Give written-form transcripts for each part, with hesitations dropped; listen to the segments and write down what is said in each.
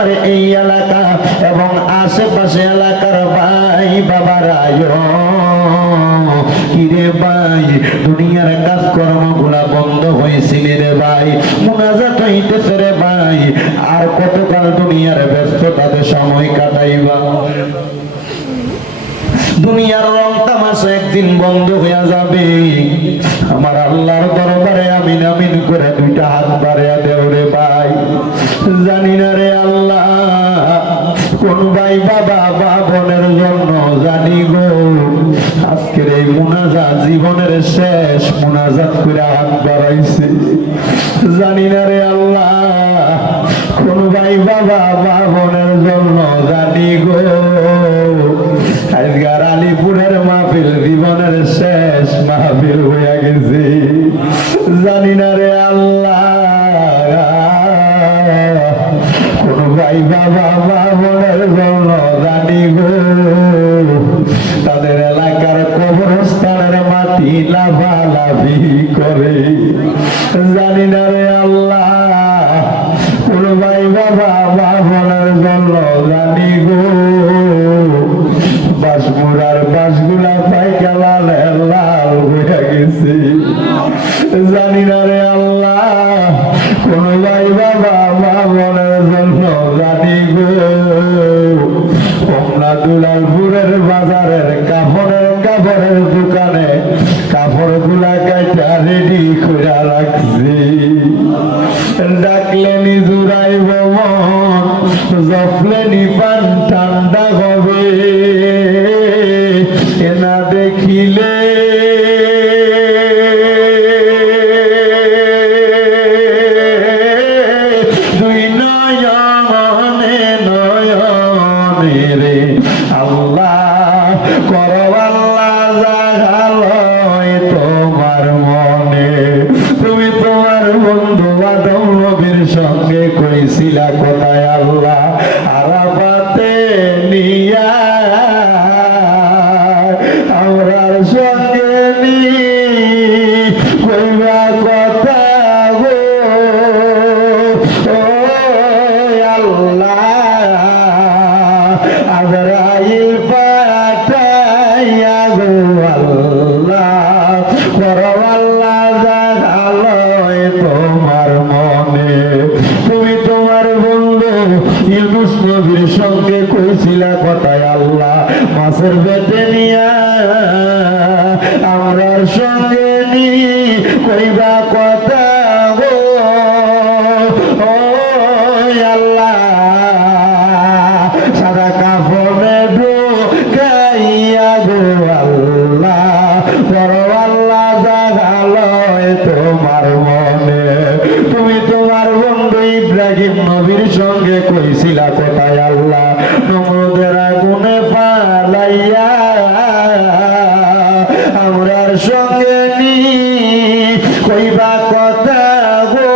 আমার আশেপাশে এলাকার ভাই বাবারায় কিরে ভাই দুনিয়ার কাজকর্মগুলা বন্ধ হয়েছিল রে ভাই, মুনাজাত হইতেছে রে ভাই, আর কতকাল দুনিয়ার ব্যস্ততাতে সময় কাটাইবা? দুনিয়ার রং তামাশা একদিন বন্ধ হয়ে যাবে। আমার আল্লাহর দরবারে আমিন আমিন করে দুইটা হাত বাড়িয়ে দেও রে ভাই। জানি না রে আল্লাহ কোন ভাই বাবা বা বোনের জন্য জানি গো আজকের এই মুনাজাত জীবনের শেষ মুনাজাত করে হাত বাড়াইছে। জানি না রে আল্লাহ কোন ভাই বাবা বা বোনের জন্য জানি গো আজকার আলিপুরের মাহফিল জীবনের শেষ মাহফিল হয়ে গেছে। জানি না রে আল্লাহ কোন ভাই বাবা বা বোনের জন্য জানি গো তাদের এলাকার কবরস্থানের মাটি লাফালাফি করে। জানি না রে আল্লাহ কোন ভাই বাবা বা বোনের জন্য জানি গো বাঁশমুড়ার বাঁশগুলা পাইকা লাল লাল হয়ে গেছে। জানি না রে আল্লাহ কোন ভাই বাবা বা বোনের জন্য জানি গো কমলা দুলালপুরের বাজারের কাপড়ের দোকানে কাপড় গুলা কাটা রেডি করে রাখছি। ডাকলেনি জুড়াইব মন, জফলেনি পান ঠান্ডা হবে না দেখিলে দুই নয়নে নয়নে রে আল্লাহ করো আল্লাহ জাগালয় তোমার মনে। তুমি তোমার বন্ধু আদম নবীর সঙ্গে কইছিলা কোথায় আল্লাহ আরাফাতে নিয়া আমরার সঙ্গে নি কইবা কথা গো ও আল্লাহ আজরাইল পাঠাইয়া গো আল্লাহ করো আল্লাহ জাগালয় তোমার মনে। তুমি তোমার বন্ধু ইউনুস নবীর সঙ্গে কইছিলা কথায় আল্লাহ মাছের পেটে নিয়া আমরার সঙ্গে নি কইবা কথা গো ও আল্লাহ সাদা কাফনে ঢুকাইয়া গো আল্লাহ করো আল্লাহ জাগালয় তোমার মনে। তুমি তোমার বন্ধু ইব্রাহিম নবীর সঙ্গে কইছিলা কোথায় আল্লাহ নমরুদের আগুনে পালাইয়া আমরার সঙ্গে নি কইবা কথা গো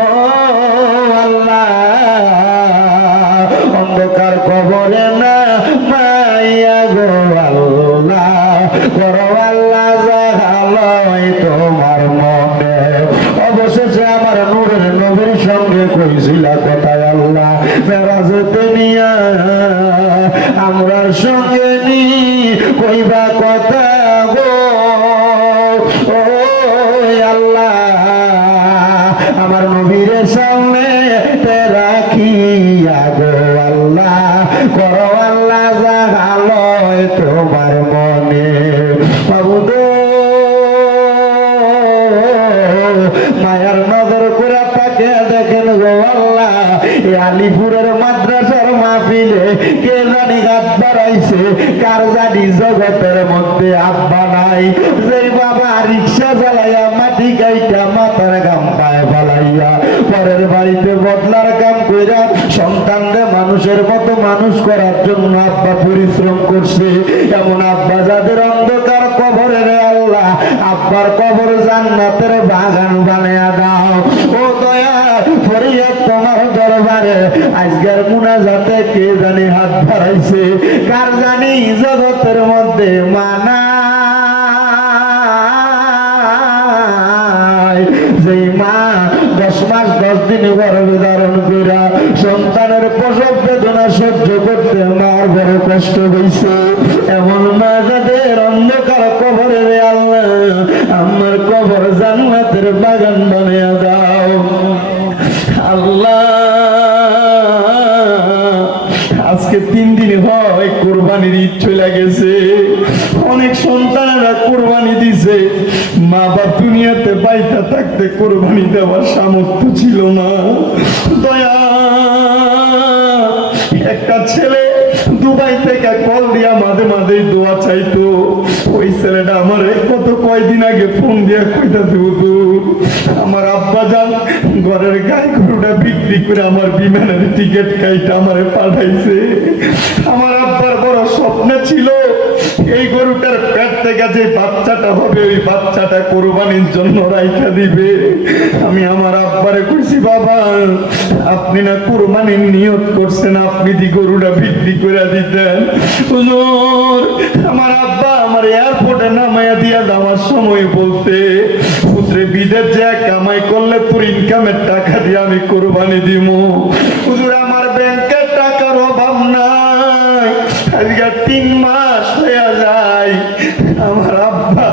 ও আল্লাহ অন্ধকার কবরে না মাইয়া গো আল্লাহ করো আল্লাহ জাগালয় তোমার মনে। অবশেষে আমার নূরের নবীর সঙ্গে কইছিলা কথায় আল্লাহ মেরাজতে নিয়া আমরার সঙ্গে নি কইবা কথা গো ও আল্লাহ আমার নবীর সামনে রাখিয়া গো আল্লাহ করো আল্লাহ জাগালয় তোমার মনে। বাবু গো মায়ার নজর করে তাকে দেখেন গো আল্লাহ আলিপুরের মাদ্রাসার মাহফিলে কে জানি হাত বাড়াইছে, কার জানি জগতের মধ্যে আব্বা নাই। যে বাবা রিক্সা চালাইয়া মাটি গাইটা মাথার গাম পায়ে ফেলাইয়া পরের বাড়িতে বদলার কাম কইরা সন্তানদের মানুষের মতো মানুষ করার জন্য আব্বা পরিশ্রম করছে, এমন আব্বা যাদের অন্ধকার কবরে রে আল্লাহ আব্বার কবর জান্নাতের বাগান বানায়া দাও। ও দয়া ফরিয়াদ তোমার দরবারে আজকের মুনাজাতে কে জানি হাত বাড়াইছে, কার জানি জগতের মধ্যে মানা যেই মা 10 মাস 10 দিন গর্ভে ধারণ কইরা সন্তানের প্রসব বেদনা আমার বড় কষ্ট হয়েছে। এমন মা যাদের অন্ধকার কবরে রে আল্লাহ, আমার কবর জান্নাতের বাগান বানিয়ে দাও আল্লাহ। আজকে 3 দিন হয় কোরবানির ঈদ চলে গেছে। অনেক সন্তানেরা কোরবানি দিছে, মা বাপ দুনিয়াতে বাইতা থাকতে কোরবানি দেওয়ার সামর্থ্য ছিল না। দয়া, একটা ছেলে দুবাই থেকে কল দিয়া মাঝে মাঝে দোয়া চাইতো। ওই ছেলেটা আমার কত কয়দিন আগে ফোন দিয়া কইতা হুজুর, আমার আব্বা জান ঘরের গাই গরুটা বিক্রি করে আমার বিমানের টিকিট কাইটা আমারে পাঠাইছে। আমার আব্বার বড় স্বপ্ন ছিল এই গরুটার পেট থেকে যে বাচ্চাটা হবে ওই বাচ্চাটা কোরবানির জন্য রাইখা দিবে। আমি আমার আব্বারে কইছি, বাবা আপনি না কোরবানির নিয়ত করছেন, আপনি দি গরুটা বিক্রি করে দিতেন। হুজুর, আমার আব্বা আমার এয়ারপোর্টে নামাইয়া দিয়া যাওয়ার সময় বলতে, পুত্রে বিদেশ যে কামাই করলে তোর ইনকামের টাকা দিয়ে আমি কোরবানি দিব। হুজুর, আমার ব্যাংকের টাকার অভাব নাই, আজকে 3 মাস হয়ে যায় আমার আব্বা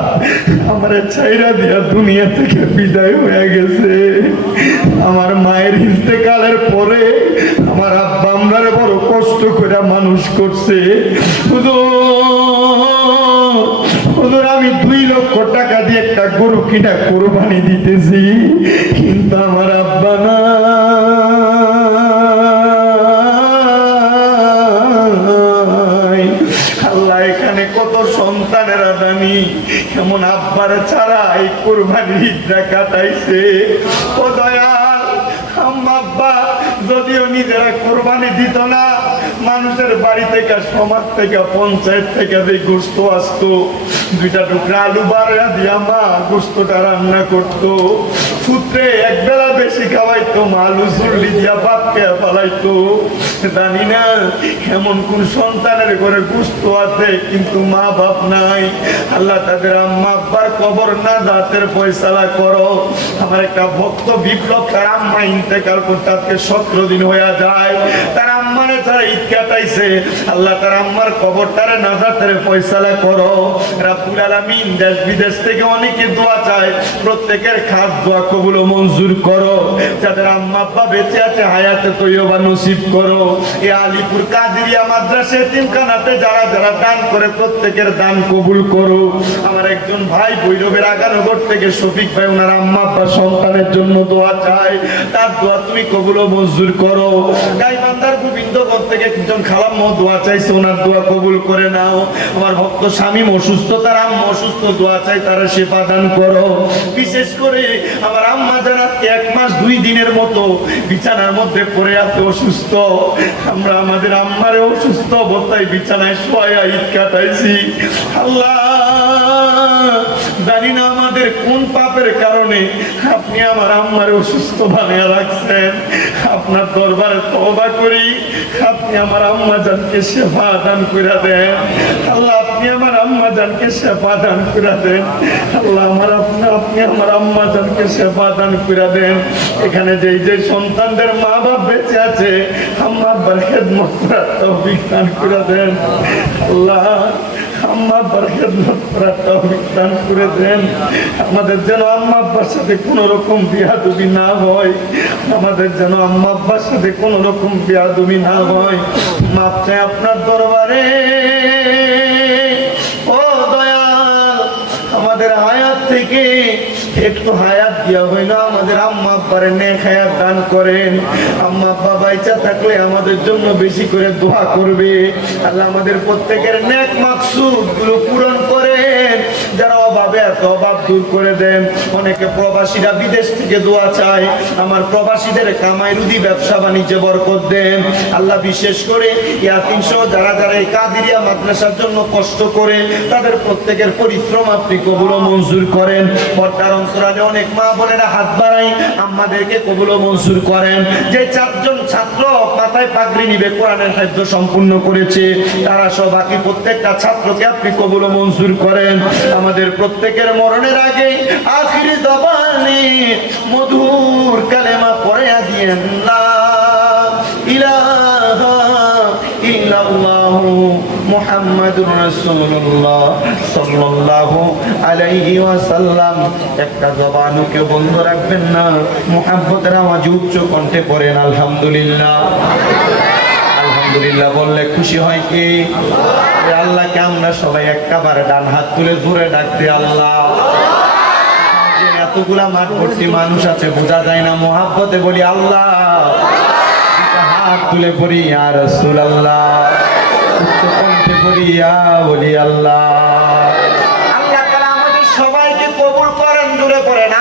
আমার ছাইরা দিয়া দুনিয়া থেকে বিদায় হয়ে গেছে। আমার মায়ের ইন্তেকালের পরে আমার আব্বা আমরারে বড় কষ্ট করে মানুষ করছে। হুজুর, আমি 2 লক্ষ টাকা দিয়ে একটা গরু কিনা কোরবানি দিতেছি, কিন্তু আমার আব্বা না। আল্লাহ, এখানে কত সন্তানেরা জানি এমন আব্বার ছাড়া এই কোরবানির ঈদটা কাটাইছে। ও দয়াল, আম্মা আব্বা যদিও নিজেরা কোরবানি দিত না, মানুষের বাড়ি থেকে, সমাজ থেকে, পঞ্চায়েত থেকে যে গোস্ত আসতো, 2টা টুকরা আলু বাড়া দিয়া মা গোস্তটা রান্না করতো। পুত্রে একবেলা বেশি খাওয়াইতো, মা আলু চুল্লি দিয়া ভাত খেয়ে ফেলাইতো। জানি না এমন কোন সন্তানের ঘরে গোস্ত আছে কিন্তু মা বাপ নাই। আল্লাহ তাদের আম্মা আব্বার কবর না জাতের ফয়সালা করো। আমার একটা ভক্ত বিপ্লব, তার আম্মা ইন্তেকাল করতে আজকে 17 দিন হয়ে যায়। তার আম্মারে যারা ঈদ কাটাইছে, আল্লাহ তার আম্মার কবরটারে না জাতের ফয়সালা করো। রাব্বুল আলামিন দেশ বিদেশ থেকে অনেকে দোয়া চায়, প্রত্যেকের খাস দোয়া কবুল ও মঞ্জুর করো। যাদের আম্মা আব্বা বেঁচে আছে হায়াতে তৈয়বা নসিব করো। এই আলিপুর কাদিরিয়া মাদ্রাসা এতিমখানাতে যারা যারা দান করে প্রত্যেকের দান কবুল করো। আমার একজন ভাই ভৈরবের আগানগর থেকে শফিক ভাই, ওনার আম্মা আব্বা সন্তানের জন্য দোয়া চায়, তার দোয়া তুমি কবুল ও মঞ্জুর করো। গাইবান্ধার গোবিন্দগঞ্জ থেকে একজন খালাম্মা দোয়া চাইছে, ওনার দোয়া কবুল করে নাও। আমার ভক্ত শামীম অসুস্থ, তার আম্মা অসুস্থ, দোয়া চাই তারা সেবা দান করো। বিশেষ করে আমার আম্মা যারা 1 মাস 2 দিনের মতো বিছানার মধ্যে পড়ে আছে অসুস্থ, আমরা আমাদের আম্মারে অসুস্থ অবস্থায় বিছানায় শোয়া ঈদ কাটাইছি। আল্লাহ, জানি না আমাদের কোন পাপের কারণে আপনি আমার আম্মারে অসুস্থ বানিয়ে রাখছেন। আপনার দরবারে তওবা করি, আপনি আমার আম্মা জানকে সেবা দান করে দেন। আল্লাহ, আপনি আমার আম্মা জানকে সেবা দান করে দেন। আল্লাহ, আপনি আমার আম্মা জানকে সেবা দান করে দেন। এখানে যে সন্তানদের মা বাপ বেঁচে আছে, আম্মা আব্বার খেদমত করার তৌফিক দান করে দেন। আল্লাহ, আম্মা আব্বার খেদমত করার তৌফিক দান করে দেন। আমাদের যেন আম্মা আব্বার সাথে কোনো রকম বিয়াদবি না হয়, আমাদের যেন আম্মা আব্বার সাথে কোনো রকম বিয়াদবি না হয়। মাপ চাই আপনার দরবারে। ও দয়াল, আমাদের হায়াত থেকে একটু হায়াত দিয়া হইল আমাদের আম্মা আব্বারে নেক হায়াত দান করেন। আম্মা আব্বা বাইচা থাকলে আমাদের জন্য বেশি করে দোয়া করবে। আল্লাহ, আমাদের প্রত্যেকের নেক মাকসুদ গুলো পূরণ করেন। যারা অভাবে আছে অভাব দূর করে দেন। অনেকে প্রবাসীরা বিদেশ থেকে দোয়া চায়, আমার প্রবাসীদের কামাই রুদি ব্যবসা বাণিজ্যে বরকত দেন। আল্লাহ, বিশেষ করে ইয়াতিম সহ যারা যারা এই কাদিরিয়া মাদ্রাসার জন্য কষ্ট করে, তাদের প্রত্যেকের পরিশ্রম আপনি কবুল ও মঞ্জুর করেন। পর্দার অন্তরালে অনেক মা বোনেরা হাত বাড়াই, আমাদেরকে কবুল ও মঞ্জুর করেন। যে 4 জন ছাত্র মাথায় পাগড়ি নিবে কোরআনের হিফজ সম্পূর্ণ করেছে, তারা সব বাকি প্রত্যেকটা ছাত্রকে আপনি কবুল ও মঞ্জুর করেন। আমাদের প্রত্যেকের মরণের আগে আখিরি জবানে মধুর কালেমা পড়ে দিয়েন, লা ইলাহা ইল্লাল্লাহ ইল্লাল্লাহু মুহাম্মাদুর রাসূলুল্লাহ সাল্লাল্লাহু আলাইহি ওয়াসাল্লাম। একটা জবানকে বন্ধ রাখবেন না, মুহাব্বতের আওয়াজ উচ্চ কণ্ঠে পড়েন আলহামদুলিল্লাহ। আলহামদুলিল্লাহ বললে খুশি হয় কি? আল্লাহকে আমরা সবাই একবারে ডান হাত তুলে জোরে ডাকতে আল্লাহ। এতগুলা মাঠ ভর্তি মানুষ আছে, বোঝা যায় না, মুহাব্বতে বলি আল্লাহ। হাত তুলে পড়ি ইয়া রাসূলুল্লাহ, উচ্চ কণ্ঠে পড়ি ইয়া বলি আল্লাহ। আল্লাহ তাআলা আমাদের সবাইকে কবুল করেন, জোরে পড়েন